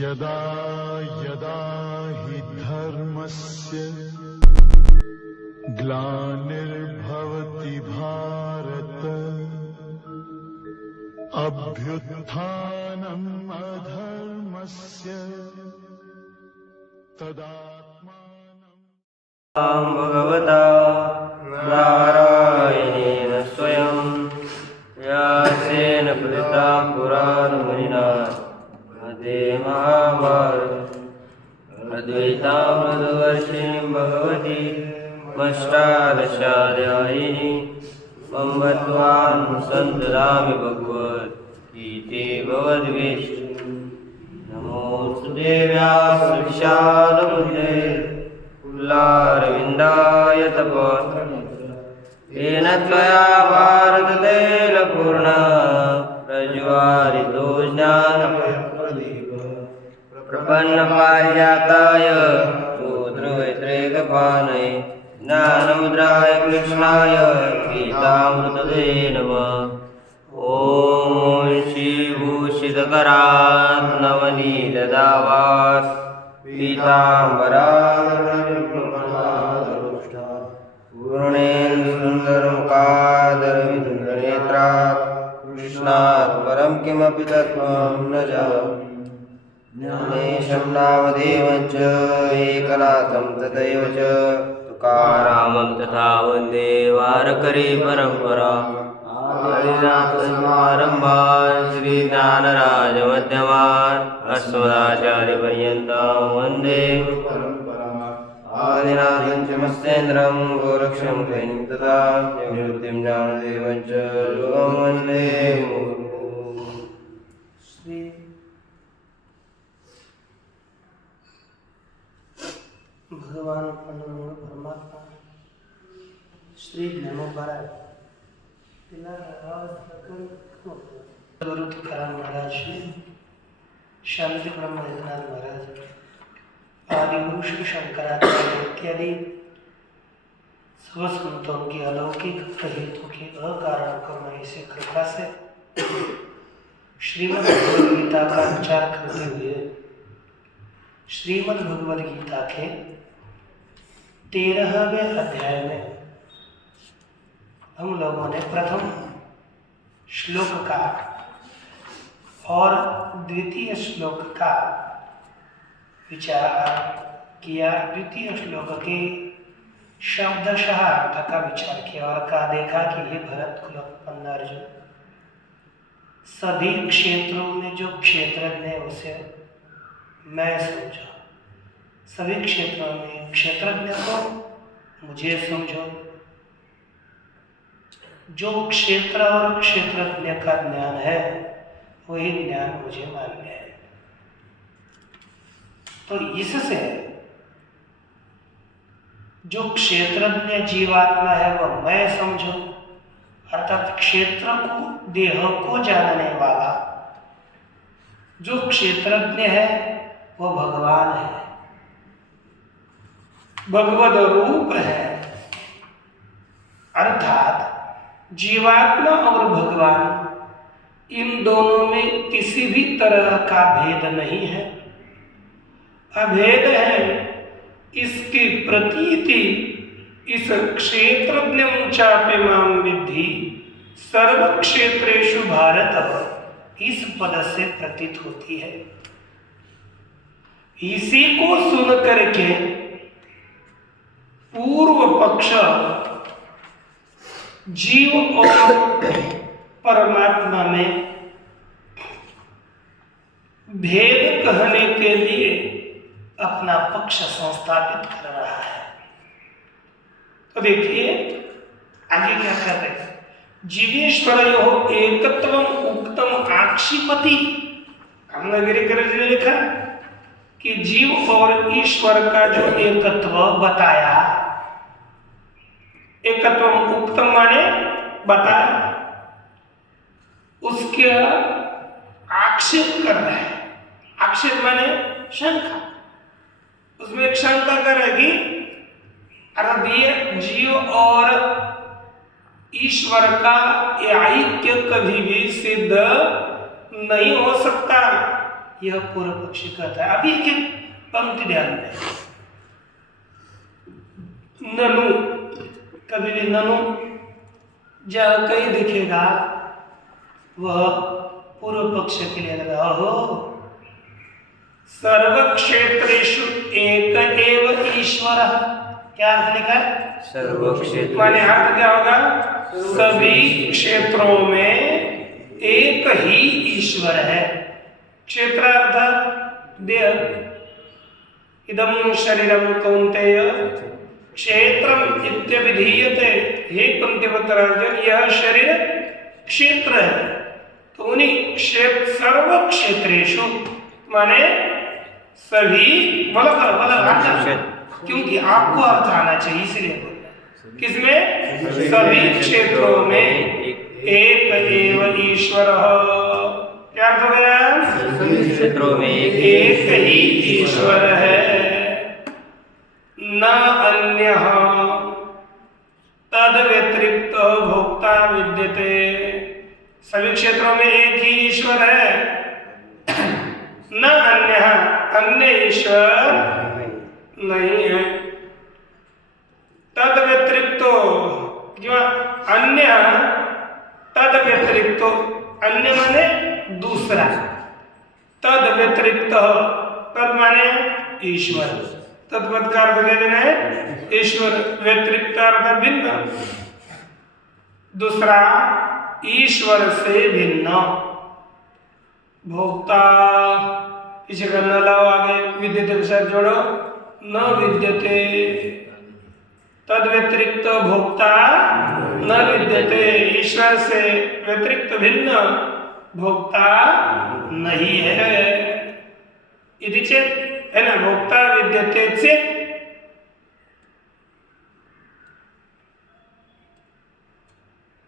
यदा यदा हि धर्मस्य ग्लानिर्भवति भारत अभ्युत्थानम् अधर्मस्य तदात्मानम्। भगवता नारायणेन स्वयं व्यासेन पठितां पुराणमुनिना मध्ये महाभारत अद्वैतामृतवर्षिणीं भगवती अष्टादशाध्यायिनी मम्मत्वान् सन्तदामि भगवद्गीते भगवद्वेष्टि नमोऽस्तुते व्यासविशालबुद्धे कुलारविन्दाय येन त्वया भारततैलपूर्णः प्रज्वालितो ज्ञानप्रदीप प्रपन्नपारिजाताय सूत्रवैत्रेकपाणये ज्ञानमुद्राय कृष्णाय गीतामृतदे नमः। ॐ श्रीभूषितकरात् नवनीतदावास् पीताम्बराधरोष्ठात् पूर्णेन्दुसुन्दरमुखादरविन्दनेत्रात् कृष्णात् परं किमपि तत्त्वं न जानामि। ज्ञानेशं नामदेवं च एकनाथं तथैव च तुकारामं तथा वन्दे वारकरी परम्परा। आदिनाथसमारम्भान् श्रीज्ञानराजमध्यमान् अस्मदाचार्यपर्यन्तां वन्दे आदिनाथं च मत्स्येन्द्रं गोरक्षं कैनिं तथा निवृत्तिं ज्ञानदेवं च योगं वन्दे श्री भगवान परमात्मा श्री ज्ञानोबाराय गुरु तुकाराम महाराज शांति ब्रह्म हरिनाथ महाराज आदि गुरु श्री शंकराचार्य इत्यादि सब संतों की अलौकिक हेतु की अकारण करुणा से कृपा से श्रीमद् भगवद गीता का विचार करते हुए श्रीमद् भगवद गीता के 13वें अध्याय में हम लोगों ने प्रथम श्लोक का और द्वितीय श्लोक का विचार किया। द्वितीय श्लोक के शब्दशः अर्थ का विचार किया और कहा देखा कि ये भरत कुलोत्पन्न अर्जुन सभी क्षेत्रों में जो क्षेत्रज्ञ है उसे मैं समझो, सभी क्षेत्रों में क्षेत्रज्ञ को मुझे समझो। जो क्षेत्र और क्षेत्रज्ञ का ज्ञान है वही ज्ञान मुझे मान्य है। तो इससे जो क्षेत्रज्ञ जीवात्मा है वह मैं समझो, अर्थात क्षेत्र को देह को जानने वाला जो क्षेत्रज्ञ है वो भगवान है, भगवद रूप है। अर्थात जीवात्मा और भगवान इन दोनों में किसी भी तरह का भेद नहीं है, अभेद है। इसकी प्रतीति इस क्षेत्रज्ञं चापि मां विद्धि सर्व क्षेत्रेषु भारत इस पद से प्रतीत होती है। इसी को सुन करके पूर्व पक्ष जीव और परमात्मा में भेद कहने के लिए अपना पक्ष संस्थापित कर रहा है। तो देखिए आगे क्या कर रहे हैं। जीवेश्वरयोः एकत्वम उक्तम आक्षिपति, हमने गिरिकरण लिखा कि जीव और ईश्वर का जो एकत्व बताया, एकत्वम उक्तम माने बताया, उसके आक्षेप कर रहे हैं। आक्षेप माने शंका, उसमें एक शंका करेगी अर्थात ये जीव और ईश्वर का ऐक्य कभी भी सिद्ध नहीं हो सकता। यह पूर्व पक्षी कहता है। अभी एक एक पंक्ति ध्यान दें। ननु, कभी भी ननु जहाँ कहीं दिखेगा वह पूर्व पक्ष के लिए लगा हो। सर्व क्षेत्रेषु एक एव ईश्वर, क्या अर्थ लिखा है? सर्व क्षेत्र माने अर्थ क्या होगा? सभी क्षेत्रों में एक ही ईश्वर है। क्षेत्र अर्थात देह। इदं शरीरं कौन्तेय क्षेत्रम इत्यभिधीयते। हे कुंतीपुत्र अर्जुन, यह शरीर क्षेत्र है। तो उन्हीं क्षेत्र सर्व क्षेत्रेषु माने सभी क्योंकि आपको अर्थ आना चाहिए इसलिए बोलना। किसमें? सभी क्षेत्रों में एक एव ईश्वर। क्या अर्थ हो गया? सभी क्षेत्रों में एक ही ईश्वर है। न अन्य तद व्यतिरिक्त भोक्ता विद्यते। सभी क्षेत्रों में एक ही ईश्वर है। न अन्य ईश्वर नहीं है। तद व्यतिरिक्त क्यों? अन्य तद व्यतिरिक्त, अन्य माने दूसरा, तद व्यतिरिक्त, तद माने ईश्वर, तद्वत का अर्थ क्या देना है? ईश्वर, व्यतिरिक्त अर्थ भिन्न, दूसरा ईश्वर से भिन्न। भोक्ता पीछे का न लाओ, आगे विद्यते के साथ जोड़ो, न विद्यते। तद व्यतिरिक्त भोक्ता न विद्यते, ईश्वर से व्यतिरिक्त भिन्न भोक्ता नहीं है। यदि चेत है ना, भोक्ता विद्यते चेत,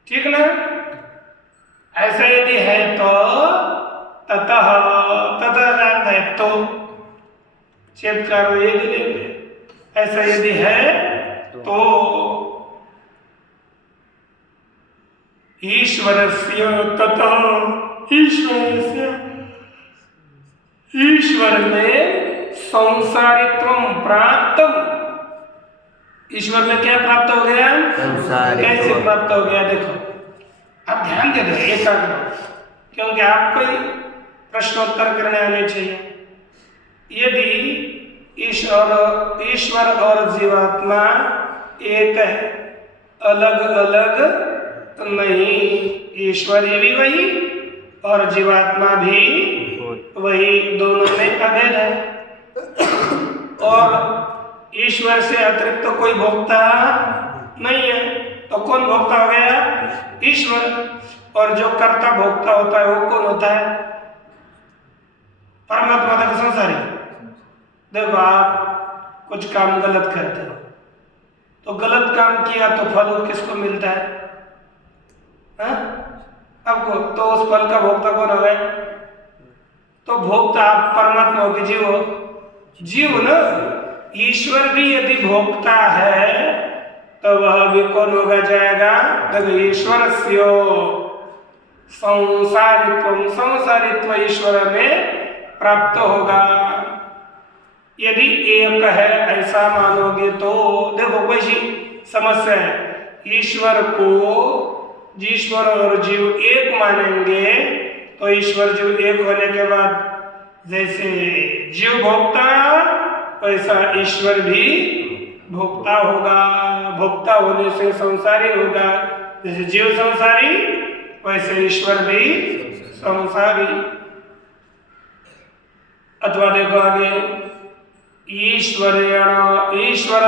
ठीक ना? ऐसा यदि है तो ततः, ततः अर्थ है तो, चेत का अर्थ ये लेंगे। ऐसा यदि है तो ईश्वरस्य ततः, ईश्वर में संसारित्वम प्राप्तम। ईश्वर में क्या प्राप्त हो गया? कैसे प्राप्त हो गया? देखो, आप ध्यान दे दो एकाग्र, क्योंकि आपको ही प्रश्नोत्तर करने आने चाहिए। यदि ईश्वर और जीवात्मा एक है, अलग अलग नहीं, ईश्वर भी वही और जीवात्मा भी वही, दोनों में अभेद है। और ईश्वर से अतिरिक्त तो कोई भोक्ता नहीं है, तो कौन भोक्ता हो गया? ईश्वर। और जो कर्ता भोक्ता होता है वो कौन होता है? परमात्मा तक संसारी। देखो, आप कुछ काम गलत करते हो तो गलत काम किया तो फल किसको मिलता है? आपको। तो उस फल का भोक्ता कौन हो गया? तो भोक्ता आप परमात्मा हो कि जीव हो? जीव न। ईश्वर भी यदि भोक्ता है तो वह भी कौन होगा जाएगा? देखो, ईश्वरस्य संसारित्व ईश्वर में प्राप्त होगा। यदि एक है ऐसा मानोगे तो देखो कैसी समस्या है। ईश्वर और जीव एक मानेंगे तो ईश्वर जीव एक होने के बाद जैसे जीव भोक्ता वैसा ईश्वर भी भोक्ता होगा। भोक्ता होने से संसारी होगा। जैसे जीव संसारी वैसे ईश्वर भी संसारी। अथवा देखो आगे, ईश्वर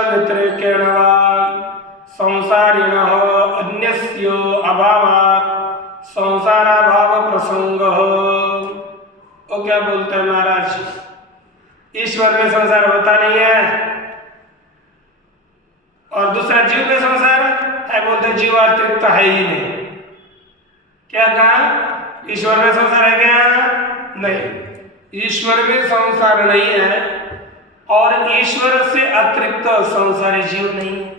व्यतिरेकेण वा संसारिणः अन्यस्य अभावात् संसाराभाव प्रसंगः। वो क्या बोलते हैं महाराज? ईश्वर में संसार होता नहीं है और दूसरा जीव में संसार है, बोलते जीव अतिरिक्त है ही नहीं। क्या कहा? ईश्वर में संसार है क्या? नहीं, ईश्वर में संसार नहीं है और ईश्वर से अतिरिक्त संसारी जीव नहीं है।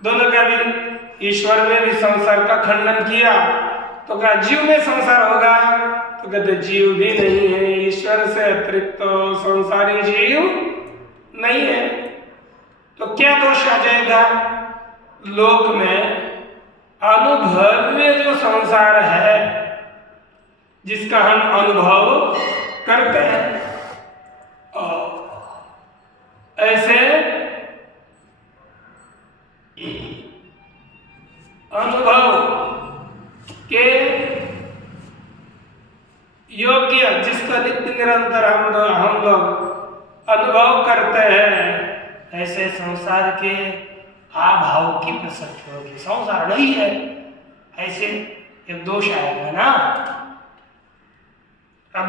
दोनों का भी, ईश्वर में भी संसार का खंडन किया तो क्या जीव में संसार होगा? तो कहते जीव भी नहीं है, ईश्वर से अतिरिक्त तो संसारी जीव नहीं है। तो क्या दोष आ जाएगा? लोक में अनुभव्य जो संसार है जिसका हम अनुभव करते हैं, ऐसे अनुभव के योग्य जिसका नित्य निरंतर हम लोग अनुभव करते हैं, ऐसे संसार के अभाव की प्रसक्ति होगी। संसार नहीं है, ऐसे एक दोष आएगा ना। अब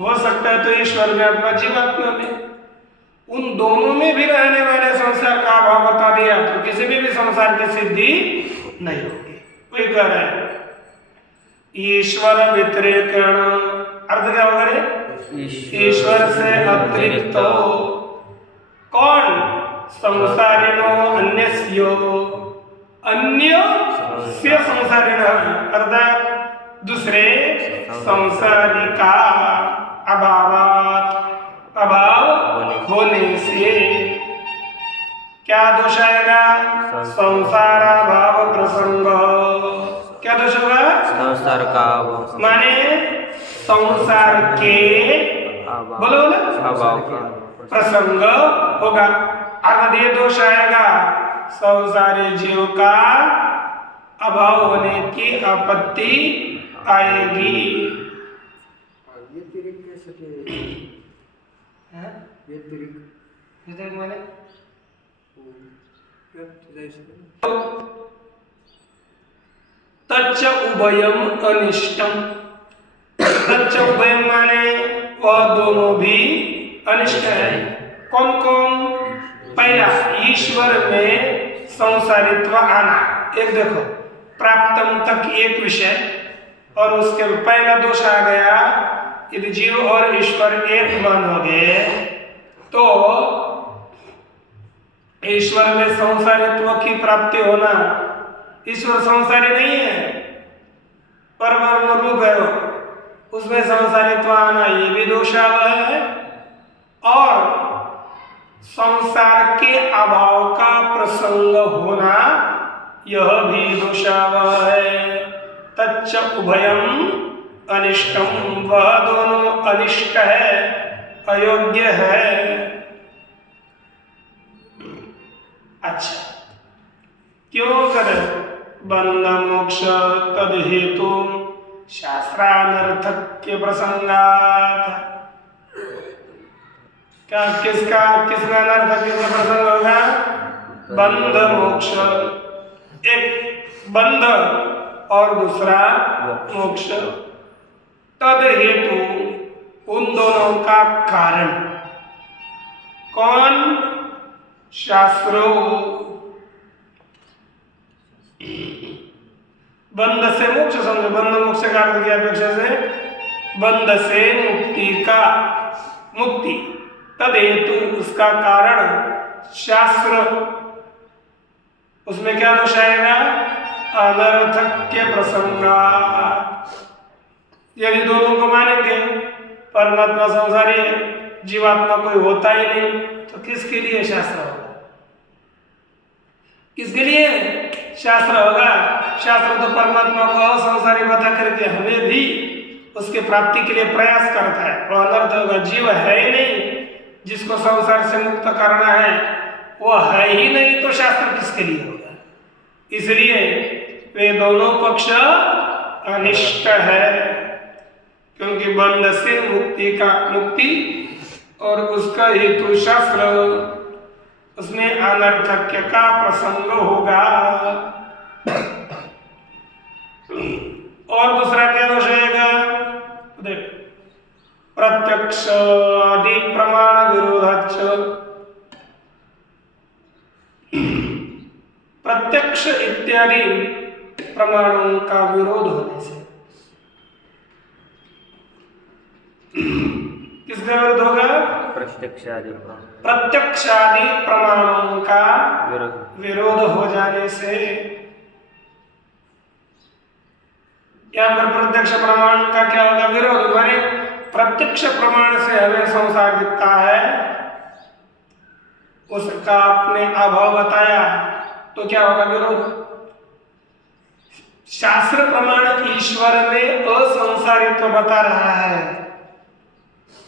हो सकता है तो ईश्वर में अथवा जीवात्मा में, उन दोनों में भी रहने वाले संसार का अभाव बता दिया तो किसी में भी संसार की सिद्धि नहीं होगी। वही कह रहे हैं ईश्वर व्यतिरेकेण, अर्थ क्या होगा रे? ईश्वर से अतिरिक्त कौन? संसारिणो अन्यस्यो, अन्य से संसारिणः, अर्थात दूसरे संसारी का अभावात, अभाव होने से क्या दोष आएगा? संसाराभाव प्रसंग। क्या दोष होगा? संसार का अभाव, माने संसार के, बोलो अभाव का प्रसंग होगा। अर्थात ये दोष आएगा, संसारी जीव का अभाव होने की आपत्ति आएगी। माने तच्च उभयम अनिष्टम, तच्च उभयम माने वह दोनों भी अनिष्ट है। कौन कौन? पहला, ईश्वर में संसारित्व आना। एक देखो, प्राप्तम तक एक विषय, और उसके पहला दोष आ गया, यदि जीव और ईश्वर एक मानोगे तो ईश्वर में संसारित्व की प्राप्ति होना। ईश्वर संसारी नहीं है, परब्रह्म रूप है वो, उसमें संसारित्व आना ये भी दोषावह है, और संसार के अभाव का प्रसंग होना यह भी दोषावह है। तच्च उभयम अनिष्टम, वह दोनों अनिष्ट है, अयोग्य है। अच्छा, क्यों करे? बंध मोक्ष तद हेतु शास्त्रानर्थक्य प्रसंगात। क्या किसका अनर्थक्य का प्रसंग होगा? बंध मोक्ष, एक बंध और दूसरा मोक्ष। तद हेतु, उन दोनों का कारण कौन? शास्त्रों। बंध से मोक्ष समझो, बंध मोक्ष का अर्थ की अपेक्षा से बंध से मुक्ति का, मुक्ति। तद हेतु, उसका कारण शास्त्र, उसमें क्या दोष आएगा? अनर्थक्य प्रसंगा। यदि दोनों को मानेंगे, परमात्मा संसारी है, जीवात्मा कोई होता ही नहीं, तो किसके लिए शास्त्र होगा? किसके लिए शास्त्र होगा? शास्त्र तो परमात्मा को असंसारी बता करके हमें भी उसके प्राप्ति के लिए प्रयास करता है। वो अनर्थ होगा, जीव है ही नहीं जिसको संसार से मुक्त करना है, वो है ही नहीं, तो शास्त्र किसके लिए होगा? इसलिए वे दोनों पक्ष अनिष्ट है, क्योंकि बंध से मुक्ति और उसका हेतु शास्त्र, उसमें अनर्थक्य का प्रसंग होगा। और दूसरा क्या दोष आएगा? देख, प्रत्यक्ष आदि प्रमाण विरोधाच, प्रत्यक्ष इत्यादि प्रमाणों का विरोध होने से। किसका विरोध होगा? प्रत्यक्षादि प्रमाणों का विरोध हो जाने से। यहाँ पर प्रत्यक्ष प्रमाण का क्या होगा? विरोध। माने प्रत्यक्ष प्रमाण से हमें संसार दिखता है, उसका आपने अभाव बताया तो क्या होगा? विरोध। शास्त्र प्रमाण ईश्वर में असंसारित्व बता रहा है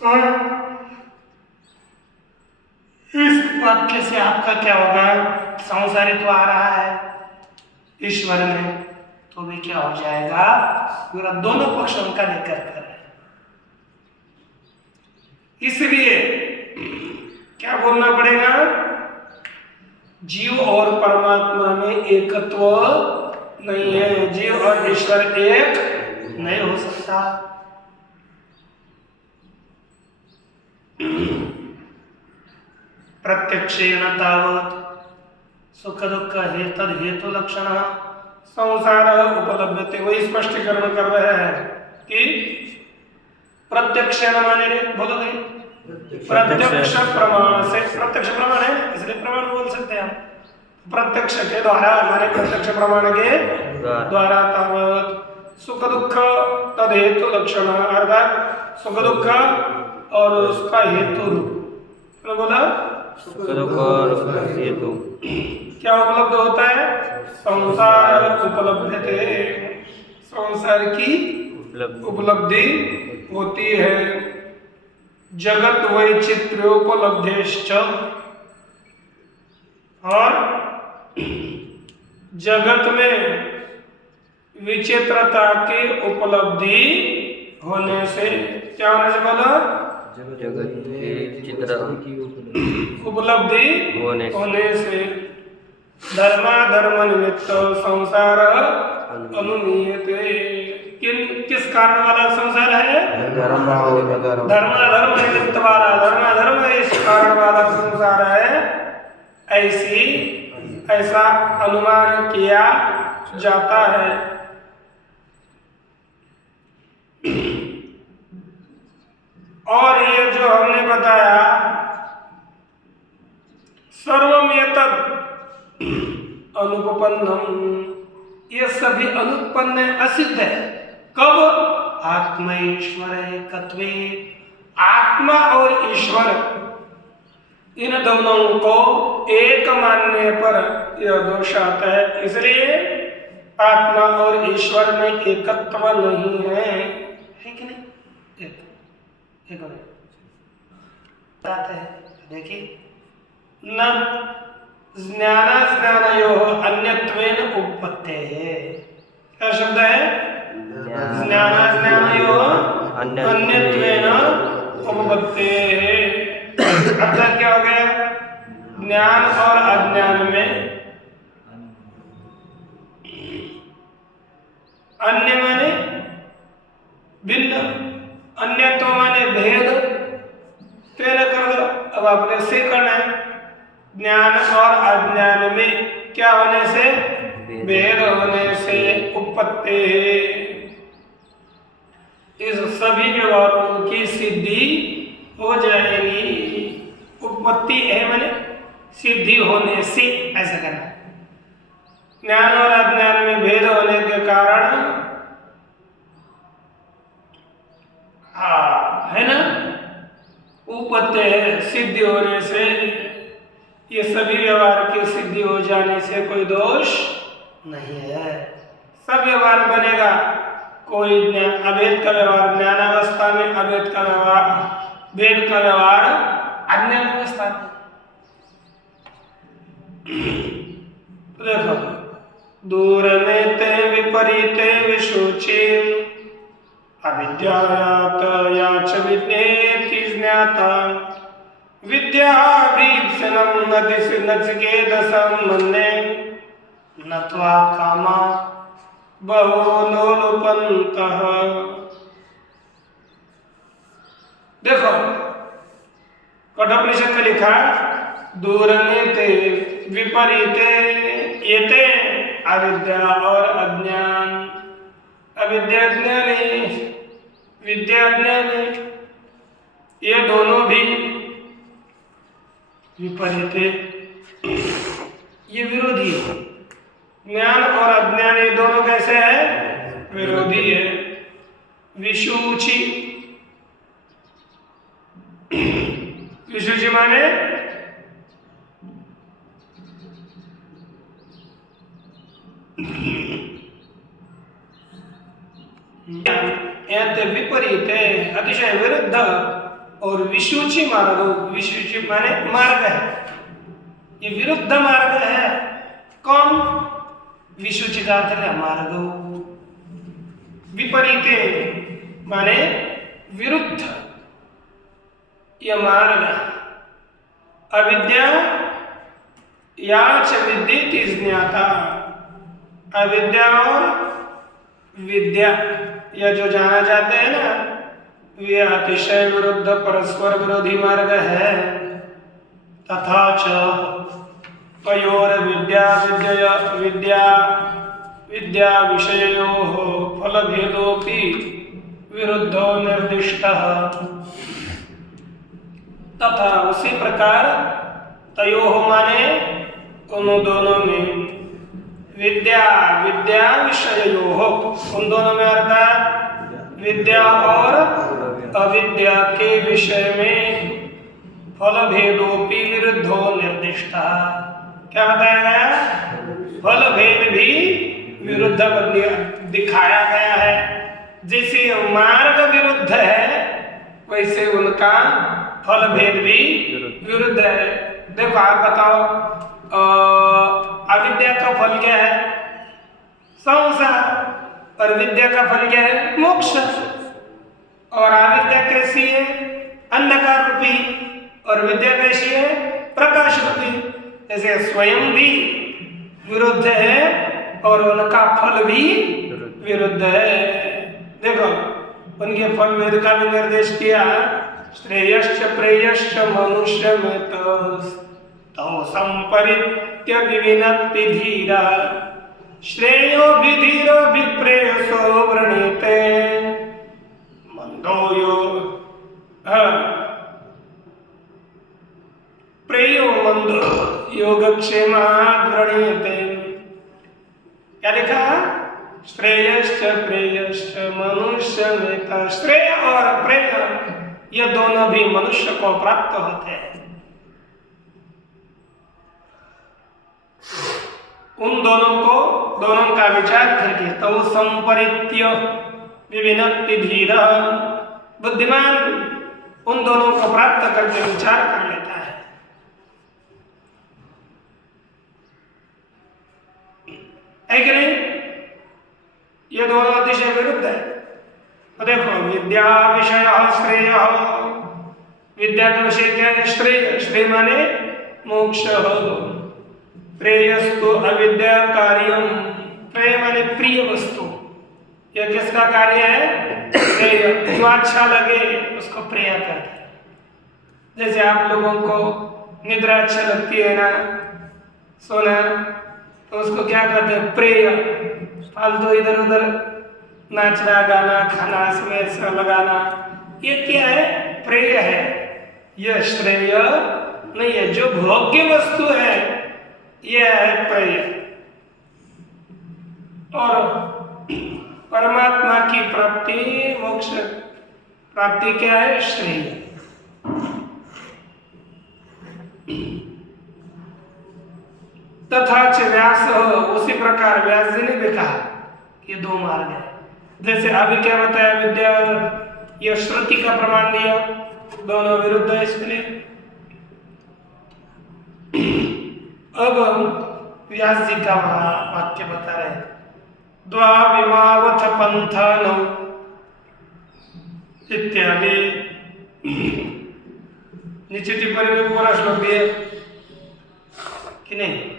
और इस वाक्य से आपका क्या होगा? संसारित्व आ रहा है ईश्वर में, तो भी क्या हो जाएगा? पूरा दोनों पक्ष उनका लेकर कर है। इसलिए क्या बोलना पड़ेगा? जीव और परमात्मा में एकत्व नहीं है, जीव और ईश्वर एक नहीं हो सकता। प्रत्यक्षेण तावत् सुख दुख हेतद हेतु लक्षण संसार उपलब्धते। वही स्पष्टीकरण कर रहे हैं कि प्रत्यक्षेण माने बोलोगे प्रत्यक्ष प्रमाण से, प्रत्यक्ष प्रमाण है इसलिए प्रमाण बोल सकते हैं हम। प्रत्यक्ष के द्वारा, हमारे प्रत्यक्ष प्रमाण के द्वारा तावत् सुख दुख तद हेतु लक्षण, अर्थात सुख दुख और उसका हेतु बोला सुख दुख और उसका हेतु क्या उपलब्ध होता है? संसार उपलब्धते, संसार की उपलब्धि होती है। जगत वैचित्र्योपलब्धेश्च, और जगत में विचित्रता की उपलब्धि होने से, क्या होने से बोला? जगत के चित्र उपलब्धि होने से धर्माधर्म निमित्त संसार अनुमीयते। किस कारण वाला संसार है? धर्माधर्म निमित्त वाला, धर्माधर्म इस कारण वाला संसार है, ऐसा अनुमान किया जाता है। और ये जो हमने बताया सर्वम एतद् अनुपपन्नम, ये सभी अनुपन्न है, असिद्ध है। कब? आत्मा ईश्वर एकत्वे, आत्मा और ईश्वर इन दोनों को एक मानने पर यह दोष आता है। इसलिए आत्मा और ईश्वर में एकत्व नहीं है कि नहीं? एक बताते हैं, देखिए न ज्ञानाज्ञानयोः अन्यत्वेन उपपत्तेः। क्या शब्द है? ज्ञानाज्ञानयोः अन्यत्वेन उपपत्तेः। अर्थात क्या हो गया? ज्ञान और अज्ञान में अन्य माने भिन्न, अन्यत्व माने भेद, तेन कर दो। अब आपने से करना है, ज्ञान और अज्ञान में क्या होने से? भेद होने से उपपत्ति। इस सभी व्यवहारों की सिद्धि हो जाएगी। उपपत्ति है माने सिद्धि होने से, ऐसा करना। ज्ञान और अज्ञान में भेद होने के कारण है ना, उपपत्ति है, सिद्धि होने से। ये सभी व्यवहार की सिद्धि हो जाने से कोई दोष नहीं है, सब व्यवहार बनेगा। कोई अभेद का व्यवहार ज्ञानावस्था में, अभेद का व्यवहार, भेद का व्यवहार अज्ञान अवस्था में। तो देखो, दूर में ते विपरीते विशोचे अविद्यायात याच विज्ञेति ज्ञाता विद्याभीप्सनं नचिकेतसं मन्ये नत्वा कामा बहो लोलुपन्तः। देखो कठोपनिषद में लिखा, दूरनेते विपरीते एते अविद्या और अज्ञान, अविद्या ज्ञानी, विद्या ज्ञानी, ये दोनों भी विपरीत, ये विरोधी। ज्ञान और अज्ञान ये दोनों कैसे हैं? विरोधी है। विषूची, विषूची माने विपरीत है, अतिशय विरुद्ध। और विषूची मार्ग, विषूची माने मार्ग है, ये विरुद्ध मार्ग है। कौन? विषूची का अर्थ है मार्ग। विपरीत माने विरुद्ध, यह मार्ग। अविद्या या च विद्येति ज्ञाता, अविद्या और विद्या यह जो जाना जाते हैं ना, वे अतिशय विरुद्ध परस्पर विरोधी मार्ग है। तथा च तयोर विद्या विद्या विषययोः फलभेदोऽपि विरुद्धो निर्दिष्टः। तथा उसी प्रकार तयोः माने उन दोनों में, विद्या विषययोः, उन दोनों में अर्थात विद्या और अविद्या के विषय में फल भेदोपि विरुद्धो निर्दिष्टा। क्या बताया गया? फल भेद भी विरुद्ध दिखाया गया है। जैसे मार्ग विरुद्ध है, वैसे उनका फल भेद भी विरुद्ध है। देखो आप बताओ, अविद्या का फल क्या है? संसार। और विद्या का फल क्या है? मोक्ष। और अविद्या कैसी है? अंधकार रूपी। और विद्या कैसी है? प्रकाश रूपी। जैसे स्वयं भी विरुद्ध है और उनका फल भी विरुद्ध है। देखो उनके फल भेद का भी निर्देश किया। श्रेयश्च प्रेयश्च मनुष्य में तो संपरित्य विविनक्ति धीरा, श्रेयो विधीरो विप्रेयसो वृणीते मंदो यो प्रेयो मंदो योगक्षेमाद् वृणीते। क्या लिखा? श्रेयश्च प्रेयश्च मनुष्य में, श्रेय और प्रेय ये दोनों भी मनुष्य को प्राप्त होते हैं। उन दोनों का विचार करके तो संपरित्य विविनक्ति धीर, बुद्धिमान उन दोनों को प्राप्त करके विचार कर लेता है। कि नहीं? ये दोनों अतिशय विरुद्ध है। तो देखो विद्या विषय श्रेय, विद्या का विषय क्या है? श्रेय। श्रेय माने मोक्ष हो। प्रेयस्तु अविद्या कार्यम, प्रेय माने प्रिय वस्तु। यह किसका कार्य है? प्रेय। जो अच्छा लगे उसको प्रेय करते हैं। जैसे आप लोगों को निद्रा अच्छा लगती है ना, सोना, तो उसको क्या कहते हैं? प्रेय। फालतू इधर उधर नाचना गाना खाना समय लगाना, ये क्या है? प्रेय है। यह श्रेय नहीं है। जो भोग्य वस्तु है यह है प्रेय। और परमात्मा की प्राप्ति, मोक्ष प्राप्ति क्या है? श्रेय। तथा च व्यास, उसी प्रकार व्यास जी ने भी कहा कि दो मार्ग है। जैसे अभी क्या बताया? विद्या और यह श्रुति का प्रमाण दिया, दोनों विरुद्ध है इसलिए। अब व्यास जी का वाक्य बता रहे हैं। द्वाविमावथ पंथानो इत्यादि। नीचे टिप्पणी में पूरा श्लोक दिए कि नहीं?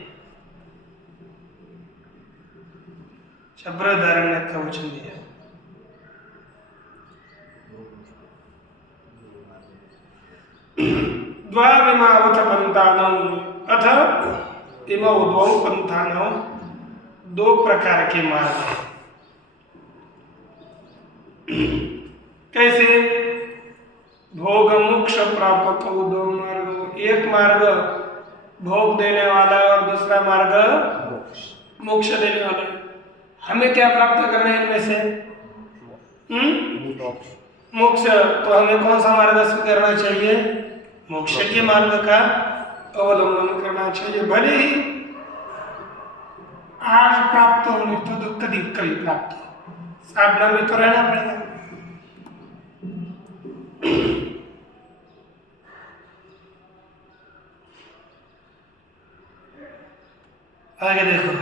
बृहदारण्यक का वचन दिया। द्वाविमावथ पंथानम, अथ इमौ द्वौ पंथानौ, दो प्रकार के मार्ग हैं। कैसे? भोग मोक्ष प्रापक दो मार्ग। एक मार्ग भोग देने वाला और दूसरा मार्ग मोक्ष देने वाला। हमें क्या प्राप्त करना है इनमें से? मोक्ष। तो हमें कौन सा मार्गदर्शन करना चाहिए? मोक्ष के मार्ग का अवलंबन करना चाहिए। भले ही आज प्राप्त हो नहीं तो कभी कभी प्राप्त हो, साधना में तो रहना पड़ेगा। आगे देखो,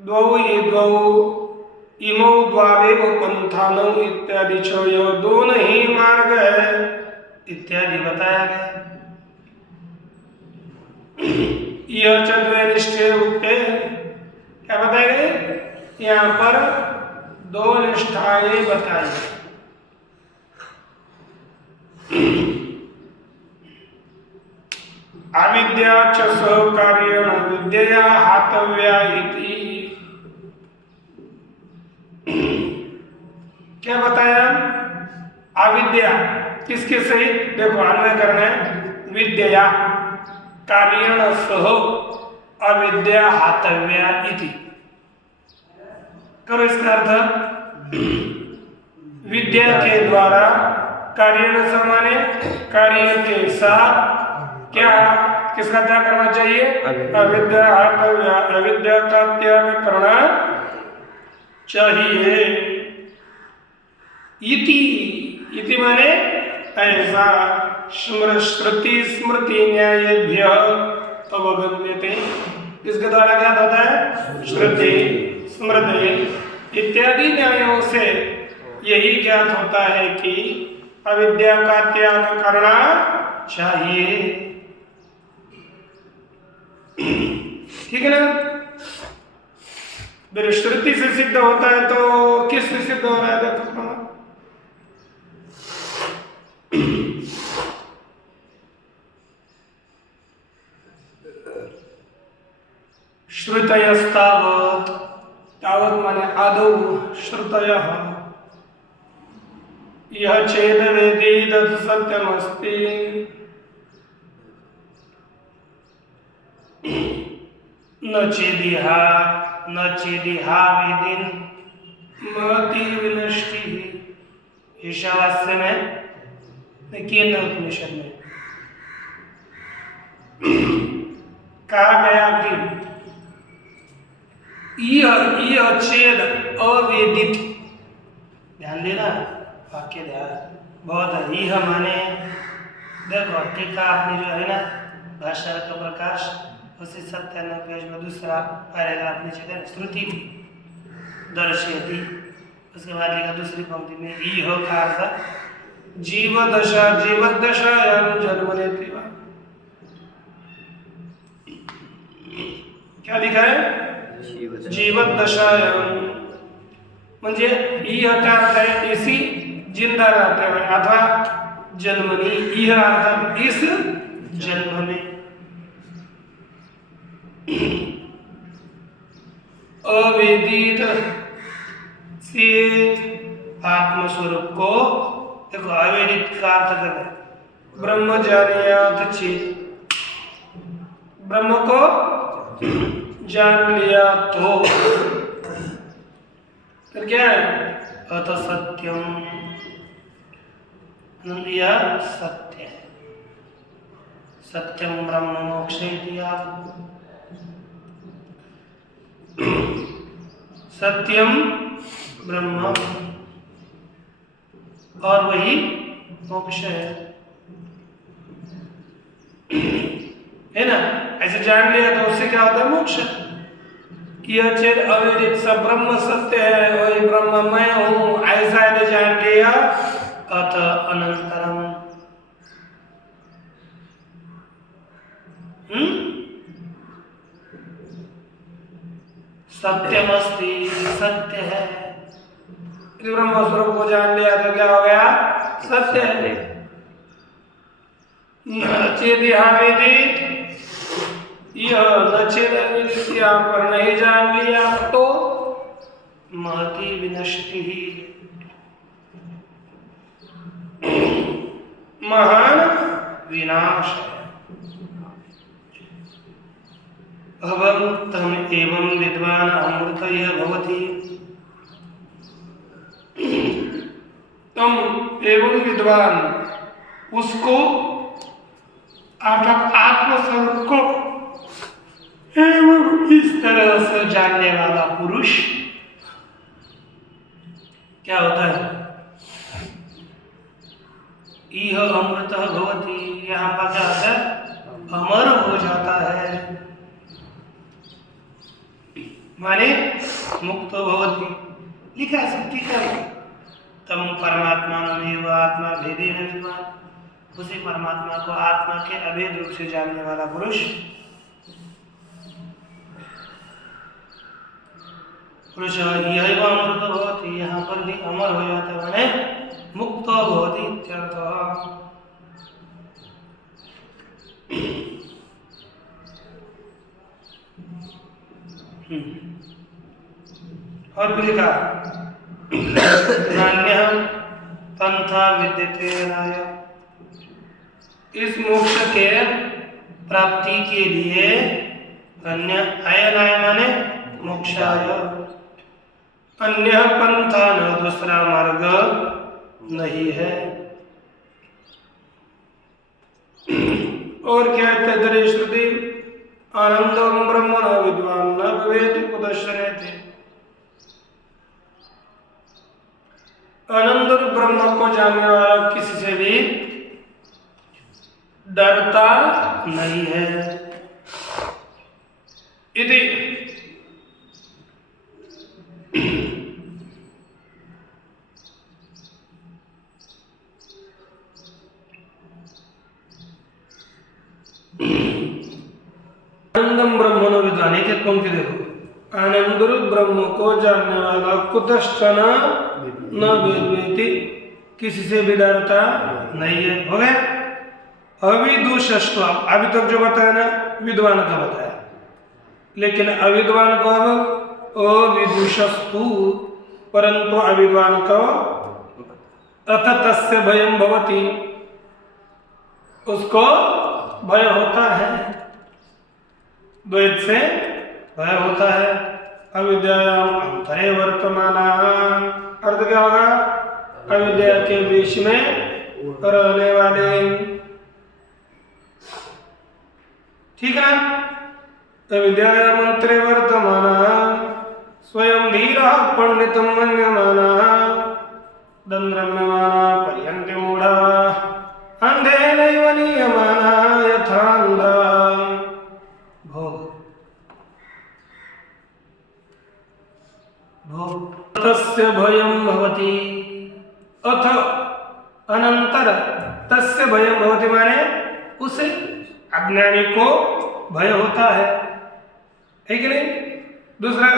द्वौ इमौ द्वावेव पंथानौ इत्यादि च, यह दोनों ही मार्ग है इत्यादि बताया गया। यह चतुर्निष्ठे उक्ते, क्या बताया गया? यहाँ पर दो निष्ठाएं बताई। अविद्या च सहकार्येण विद्यया हातव्या इति। क्या बताया? अविद्या किसके सहित? देखो अन्वय करना है। विद्या कार्येण सह अविद्या हातव्या इति। करो इसका अर्थ। विद्या के द्वारा, कार्येण समाने कार्य के साथ क्या, किसका त्याग करना चाहिए? अविद्या हातव्या, अविद्या का त्याग करना चाहिए। इति माने ऐसा। श्रुति स्मृति न्यायेभ्य अवगम्यते। इसके द्वारा क्या होता है? श्रुति स्मृति इत्यादि न्यायों से यही ज्ञात होता है कि अविद्या का त्याग करना चाहिए। ठीक है ना? मेरे श्रुति से सिद्ध होता है तो किस से सिद्ध हो रहा है? देखो श्रुतयस्तावत्, तावत् माने आदौ श्रुतयः, यह चेद वेदी तत् सत्यमस्ति, न चेदिहा वेदिन महति विनष्टि। ईशावास्य में देखिए, न उपनिषद में कहा गया कि यह छेद अवेदित, ध्यान देना वाक्य ध्यान बहुत है। यह माने, देखो टीका आपने जो है ना भाष्य का प्रकाश, उसी 97 पेज में दूसरा पैराग्राफ नीचे है, श्रुति दर्शयति, उसके बाद लिखा दूसरी पंक्ति में इह का अर्थ जीवदशायां जन्मनेति वा। क्या लिखा है? जीवदशायां, म्हणजे इह का अर्थ है इसी जिंदा रहते हुए, अथवा जन्मनी, इह अर्थात इस जन्म में। अवेदित से आत्मस्वरूप को, देखो अवेदित का अर्थ कर ब्रह्म जानियात चेत, ब्रह्म को जान लिया तो फिर क्या है? अत सत्यम, यह सत्य है। सत्यम ब्रह्म मोक्ष इति। सत्यम ब्रह्म, और वही मोक्ष है ना? ऐसे जान लिया तो उससे क्या होता है? मोक्ष। यह चेत अवेदित, सब ब्रह्म सत्य है, वही ब्रह्म मैं हूं, ऐसा यदि जान लिया अत अनंतरम, सत्यमस्ति, सत्य है। ब्रह्म स्वरूप को जान लिया तो क्या हो गया? सत्य है। नचेदिहावेदित, यह नचेदित यहाँ पर नहीं जान लिया तो महति विनष्टि, महान विनाश है। अहं तम एवं विद्वान् अमृतयः भवति। तम एवं विद्वान, उसको अर्थात आत्मस्वरूप को एवं इस तरह से जानने वाला पुरुष क्या होता है? यह अमृतः भवति, यहाँ पर क्या होता है? अमर हो जाता है, माने मुक्त भवति। लिखा है सब, ठीक है। तम परमात्मा नमेव आत्मा भेदेन विद्वान्, उसी परमात्मा को आत्मा के अभेद रूप से जानने वाला पुरुष यह अमृत भवति, यहाँ पर भी अमर हो जाता है, माने मुक्त भवति इत्यर्थः। और भी लिखा नान्यः पंथा विद्यते अनाय, इस मोक्ष के प्राप्ति के लिए अन्य अयनाय माने मोक्षाय, अन्य पंथा न दूसरा मार्ग नहीं है। और क्या है? श्रुति आनंदम ब्रह्म न विद्वान न भवेति कुतश्चनेति, आनंद ब्रह्म को जानने वाला किसी से भी डरता नहीं है। इति आनंदम ब्रह्म न विद्वान, एक पंक्ति देखो, आनंद ब्रह्म को जानने वाला कुतश्चन न वेति, किसी से भी डरता नहीं है। हो गया? अविदुषस्त्व, अभी तक जो बताया ना विद्वान का बताया, लेकिन अविद्वान को अब अविदुषस्तु, परंतु अविद्वान को अथ तस्य भयं भवति, उसको भय होता है, द्वैत से भय होता है। अविद्यायाम अंतरे वर्तमान, अर्थ क्या होगा? अविद्या के बीच में रहने वाले, ठीक है। अविद्यायाम अंतरे वर्तमान स्वयं धीरा पंडितम मन्यमाना दंद्रम्यमाना पर्यन्ति मूढ़ा अंधेनैव नीयमाना यथा अंधा। तस्य भयं भवति, अथ अनंतर तस्य भयं भवति माने उसे अज्ञानी को भय होता है कि नहीं? दूसरा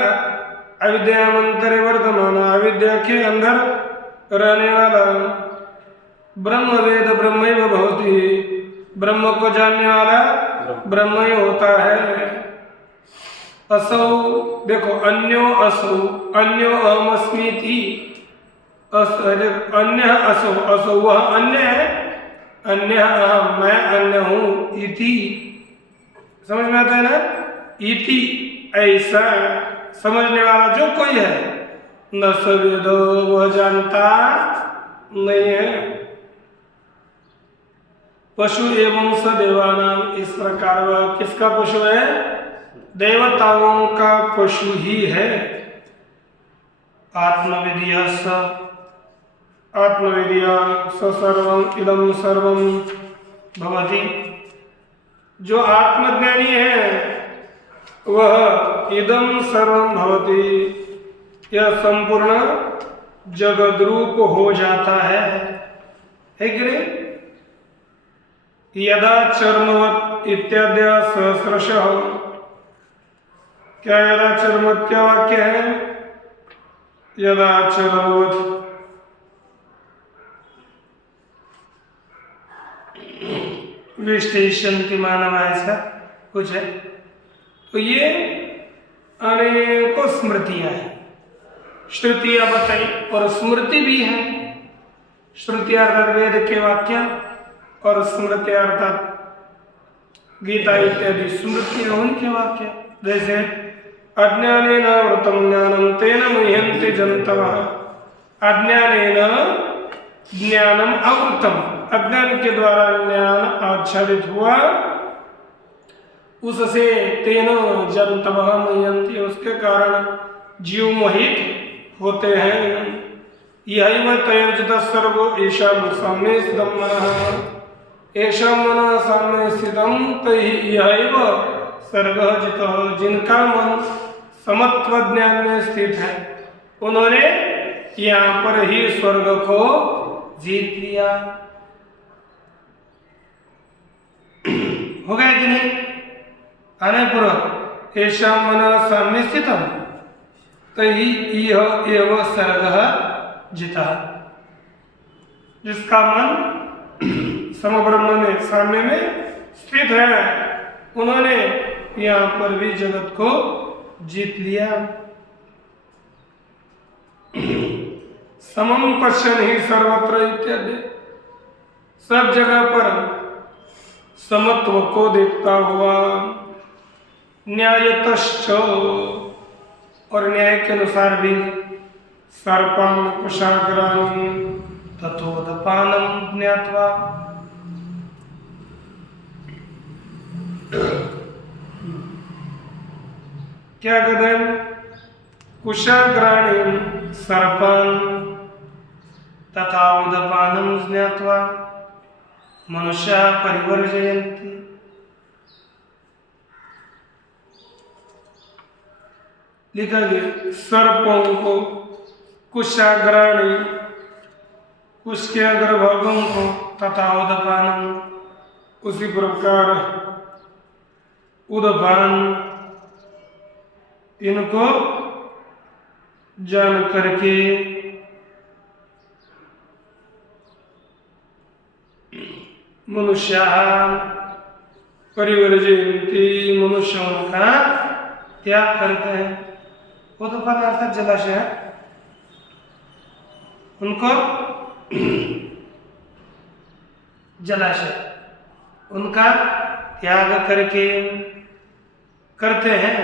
अविद्यामंतरे वर्तमान, अविद्या के अंदर रहने वाला, ब्रह्म वेद ब्रह्मैव भवति, ब्रह्म को जानने वाला ब्रह्म ही होता है। असौ देखो, अन्यो असौ, अन्यो अहमस्मीति, अन्य असौ, असौ वह अन्य है, अन्य अहम मैं अन्य हूँ, इति समझ में आता है ना? इति ऐसा समझने वाला जो कोई है, न सवेदो, वह जानता नहीं है। पशु एवं सदेवानाम, इस प्रकार वह किसका पशु है? देवताओं का पशु ही है। आत्मविद्या स, आत्मविद्या स सर्वम इदम सर्वम भवति, जो आत्मज्ञानी है वह इदम सर्वम भवति, यह संपूर्ण जगद्रूप हो जाता है कि नहीं? यदा चर्मवत इत्यादि सहस्रशः, क्या यदा चर्मवत क्या वाक्य है? यदा चर्मवत विष्टिशन्ति मानव, ऐसा कुछ है। तो ये अनेकों स्मृतियां हैं, श्रुतियां बताई और स्मृति भी है। श्रुति अर्थात वेद के वाक्य और स्मृति अर्थात गीता इत्यादि स्मृतियां उनके वाक्य। जैसे अज्ञानेन वृतं ज्ञानं तेन मुह्यन्ति जन्तवः। अज्ञानेन ज्ञानम अवृतम, अज्ञान के द्वारा ज्ञान आच्छादित हुआ, उससे तेन जन्तवः मुह्यन्ति, उसके कारण जीव मोहित होते हैं। यही तयोजितः सर्गो येषां साम्ये स्थितं मनः, येषां मनः साम्ये स्थितं तैः यहैव सर्गः जितः। जिनका मन समत्व ज्ञान में स्थित है, उन्होंने यहाँ पर ही स्वर्ग को जीत लिया। हो गया कि नहीं? आने पूर्वक येषां मनः साम्ये स्थितं तैः यह एव सर्गः जितः। जिसका मन समब्रह्म में साम्य में स्थित है, उन्होंने यहाँ पर भी जगत को जीत लिया। समम पश्यन् हि सर्वत्र इत्यादि, सब जगह पर समत्व को देखता हुआ, न्यायतश्च, और न्याय के अनुसार भी, सर्पं कुशाग्राणि तथोदपानं ज्ञात्वा, क्या कहते हैं? कुशाग्राणि सर्पान् तथा उदपानं ज्ञात्वा मनुष्याः परिवर्जयन्ति। लिखा गया सर्पों को, कुशाग्राणि कुश के अग्रभागों को, तथा उदपानं उसी प्रकार उदपान, इनको जान करके मनुष्य परिवर्जयन्ति, मनुष्यों का त्याग करते हैं। उदपान अर्थात जलाशय, उनको जलाशय उनका त्याग करके करते हैं।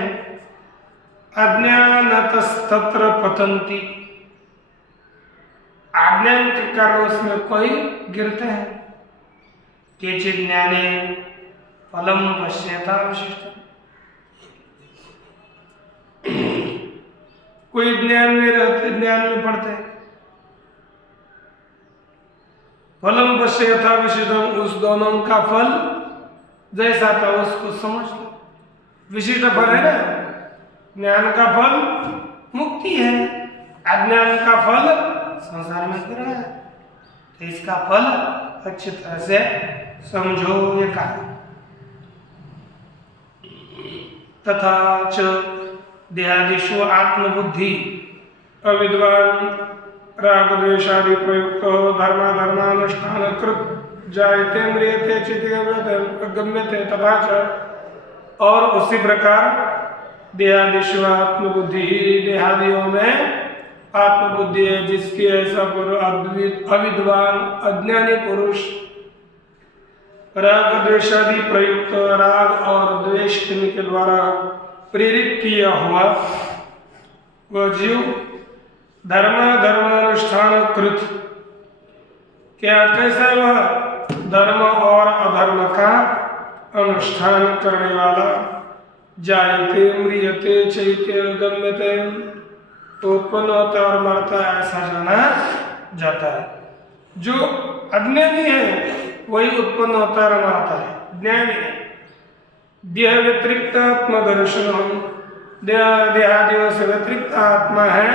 अज्ञानतस्तत्र पतन्ति, अज्ञान के कारण उसमें कोई गिरते हैं। केचित् ज्ञाने फलं पश्येता विशिष्टम्, कोई ज्ञान में रहते, ज्ञान में पढ़ते, फलम पश्येता विशिष्टम्, उस दोनों का फल जैसा था उसको समझ लो। विशिष्ट फल है ना, ज्ञान का फल मुक्ति है, अज्ञान का फल संसार में गिरा है। तो इसका फल अच्छी तरह से समझो। ये कहा तथा च देहादिषु आत्मबुद्धि अविद्वान राग द्वेषादि प्रयुक्त धर्मानुष्ठान कृत जायते म्रियते चिति गम्यते। तथा च और उसी प्रकार देहादिषु आत्मबुद्धि, देहादियों में आत्मबुद्धि है जिसकी ऐसा अविद्वान अज्ञानी पुरुष राग द्वेषादि प्रयुक्त, राग और द्वेष इनके द्वारा प्रेरित किया हुआ वह जीव धर्मानुष्ठान कृत, क्या कैसा वह धर्म और अधर्म का अनुष्ठान करने वाला, जायते म्रियते चैत्य गम्यते, उत्पन्न होता और मरता ऐसा जाना जाता है। जो अज्ञानी है वही उत्पन्न होता और मरता है, ज्ञानी देह व्यतिरिक्त आत्मदर्शन, देहादियों से व्यतिरिक्त आत्मा है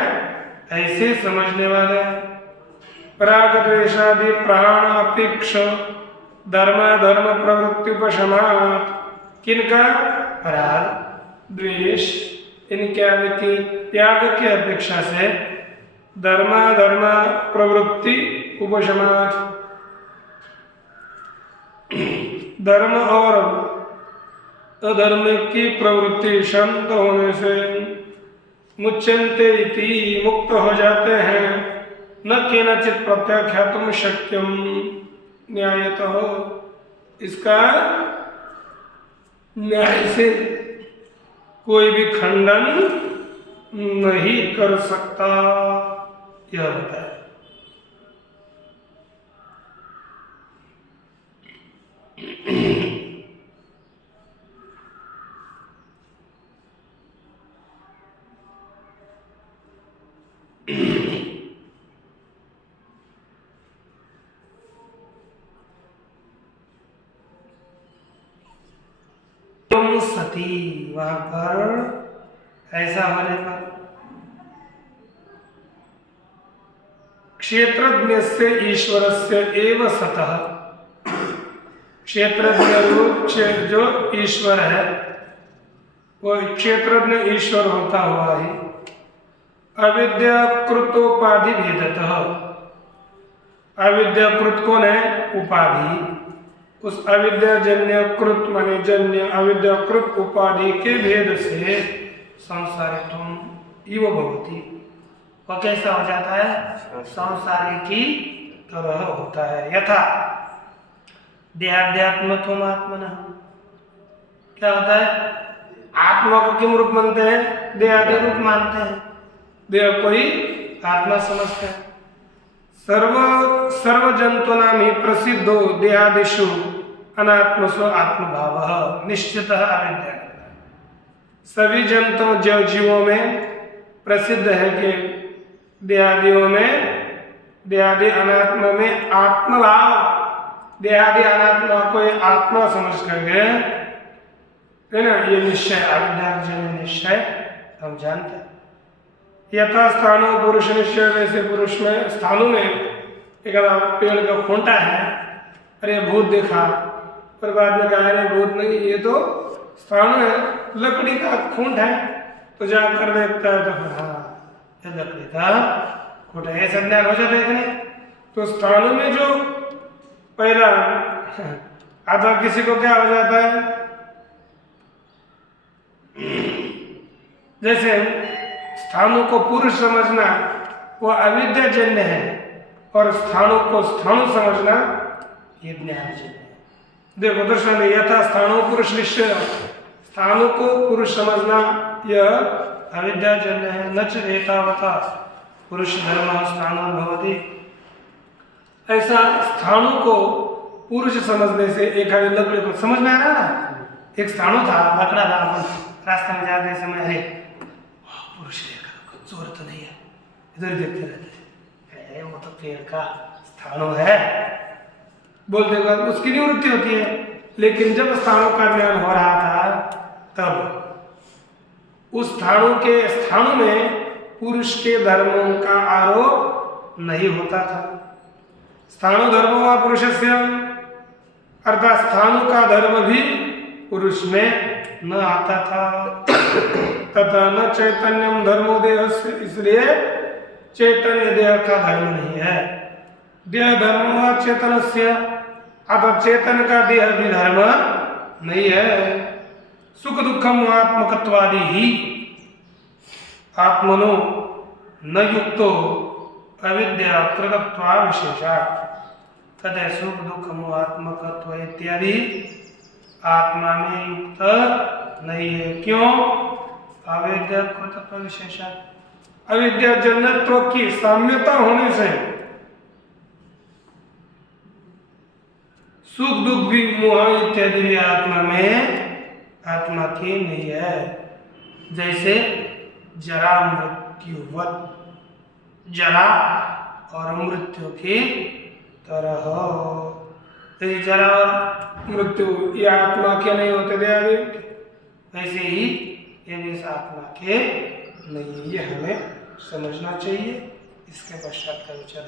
ऐसे समझने वाले। राग द्वेषादि प्राण अपेक्ष धर्म प्रवृत्ति उपशमात, किनका? राग द्वेष इनके आदि के त्याग की अपेक्षा से धर्म प्रवृत्ति उपशमात, धर्म और अधर्म की प्रवृत्ति शांत होने से मुच्यन्ते इति मुक्त हो जाते हैं। न केनचित् प्रत्याख्यातुं शक्यम न्यायतः, इसका न्याय से कोई भी खंडन नहीं कर सकता, यह बताया। सती वहां पर ऐसा होने पर क्षेत्रज्ञस्य ईश्वरस्य एव सतः, क्षेत्रज्ञ रूप जो ईश्वर है वो क्षेत्रज्ञ ईश्वर होता हुआ ही अविद्याकृतोपाधि भेदतः, अविद्याकृत कौन है? उपाधि। उस अविद्याजन्य कृत माने जन्य अविद्याकृत उपाधि के भेद से संसारित्वम इव भवति, वो कैसा हो जाता है? संसारी की तरह होता है। यथा देहाध्यात्मत्वम आत्मनः, क्या होता है? आत्मा को किम रूप मानते हैं? देहादि रूप मानते हैं, देह को ही आत्मा समझते हैं। सर्व जंतूनां ही प्रसिद्धो देहादिषु अनात्मसु आत्मभाव निश्चितः अविद्या। सभी जंतु जीवों में प्रसिद्ध है कि देहादियों में, देहादि अनात्मा में आत्मभाव, देहादि अनात्मा को आत्मा समझ करके है ना, ये निश्चय अविद्याजन्य निश्चय हम जानते हैं। यथा स्थानों पुरुष निश्चय, वैसे पुरुष में स्थानों में एक पेड़ का खूंटा है, अरे भूत देखा, पर बाद में कहा अरे भूत नहीं, ये तो स्थान है, लकड़ी का खूंट है, तो जाकर देखता है तो हाँ ये लकड़ी का खूंट है, ऐसा ज्ञान हो जाता है कि नहीं? तो स्थानों में जो पहला आता किसी को क्या हो जाता है? जैसे स्थानों को पुरुष समझना वो अविद्याजन्य है, और स्थानों को स्थाणु समझना ये ज्ञानजन्य है। देखो दर्शन, यथा स्थाणु पुरुष निश्चय, स्थानों को पुरुष समझना यह अविद्याजन्य है। न च एतावता पुरुष धर्म स्थानो भवति, ऐसा स्थानों को पुरुष समझने से एक लकड़ी को समझ में आ रहा ना, एक स्थाणु था, लकड़ा था, अपन रास्ते में जाते समय अरे पुरुष देखा, चोर तो नहीं है, इधर देखते रहते हैं, वो तो पेड़ का स्थाणु है, बोलते बाद उसकी निवृत्ति होती है। लेकिन जब स्थाणु का ज्ञान हो रहा था तब उस स्थाणु में पुरुष के धर्मों का आरोप नहीं होता था। स्थाणु धर्मो वा पुरुषस्य, अर्थात स्थाणु का धर्म भी पुरुष में न आता था। तथा न चैतन्यम धर्मो देहस्य, इसलिए चैतन्य देह का धर्म नहीं है। देह धर्म वा चेतनस्य, अतः चेतन का देह भी धर्म नहीं है। सुख दुखम आत्मकत्वादि ही आत्मनो न युक्तो अविद्या कृतत्वा विशेषात्, तथा सुख दुखम आत्मकत्व इत्यादि आत्मा में युक्त नहीं है। क्यों? अविद्या कृतत्व विशेषात्, अविद्या जन्यत्व की साम्यता होने से सुख दुख भी मोह इत्यादि भी आत्मा में आत्मा की नहीं है। जैसे जरा मृत्युवत, जरा और मृत्यु की तरह। यदि जरा और मृत्यु ये आत्मा के नहीं होते देहादि, वैसे ही ये भी इस आत्मा के नहीं, ये हमें समझना चाहिए। इसके पश्चात का विचार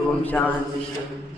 हम शांति।